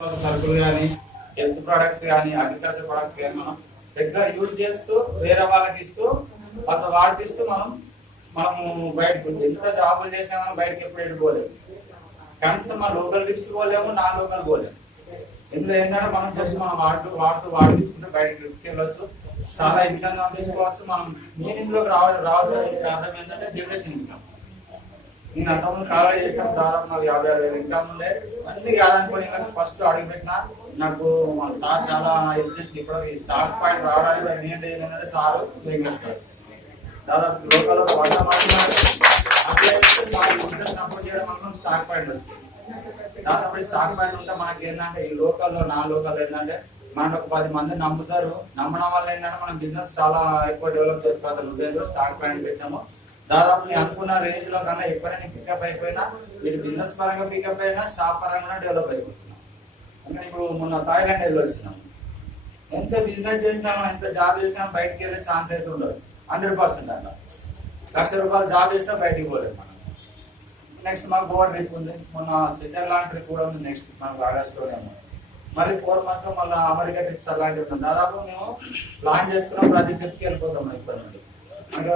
సరుకులు కానీ health products కానీ అగ్రికల్చర్ ప్రొడక్ట్స్ కానీ మనం రెగ్యులర్ యూజ్ చేస్తూ వేరే వాళ్ళకి ఇస్తూ కొంత వాటికి ఇస్తూ మనము బయటకు ఎంత జాబులు చేసినా మనం బయటకి ఎప్పుడు వెళ్ళిపోలేము. కనీసం మన లోకల్ ట్రిప్స్ పోలేము, నా లోకల్ పోలేము. ఇందులో ఏంటంటే మనం జస్ట్ మనం వాడుకుంటే బయటకి వెళ్ళొచ్చు, చాలా ఇన్కమ్ పంపించుకోవచ్చు. మనం నేను ఇందులోకి రావాల్సిన కారణం ఏంటంటే జనరేషన్ ఇన్కమ్. నేను అంతకుముందు కాలేజ్ చేసిన దాదాపు నాకు 50,000 ఇన్కమ్ ఉండే, అన్ని కాదనుకోని ఫస్ట్ అడుగు పెట్టినా నాకు మన సార్ చాలా హెల్ప్ చేసి ఇప్పుడు ఈ స్టార్ట్ పాయింట్ రావడానికి నేను ఏంటంటే సార్ వెంకటేస్తారు దాదాపు లోకల్ సపోర్ట్ చేయడం వల్ల స్టాక్ పాయింట్ వచ్చింది. దాదాపు స్టాక్ పాయింట్ ఉంటే మనకి ఏంటంటే ఈ లోకల్లో నా లోకల్ ఏంటంటే మనకు ఒక 10 మంది నమ్ముతారు. నమ్మడం వల్ల ఏంటంటే మనం బిజినెస్ చాలా ఎక్కువ డెవలప్ చేసుకోవాలి. ఉదయంలో స్టాక్ పాయింట్ పెట్టాము. దాదాపు నేను అనుకున్న రేంజ్ లో కన్నా ఎక్కువైనా పికప్ అయిపోయినా, వీటి బిజినెస్ పరంగా పికప్ అయినా, షాప్ పరంగా డెవలప్ అయిపోతున్నాం. అందుకని ఇప్పుడు మొన్న థాయిలాండ్ వెళ్ళి వచ్చినాం. ఎంత బిజినెస్ చేసినా మనం ఎంత జాబ్ చేసినా బయటకు వెళ్ళే ఛాన్స్ అయితే ఉండదు. 100% అట్లా ₹1,00,000 జాబ్ చేసినా బయటికి పోలేదు మనం. నెక్స్ట్ మాకు గోవా ట్రిప్ ఉంది, మొన్న స్విట్జర్లాండ్ ట్రిప్ కూడా ఉంది. నెక్స్ట్ మనకు ఆగస్టులోనే మరి 4 months లో మళ్ళీ అమెరికా ట్రిప్స్ అలాంటివి ఉన్నాయి. దాదాపు మేము ప్లాన్ చేసుకున్నాం, ప్రతి ట్రిప్కి వెళ్ళిపోతాం ఇప్పటి నుండి.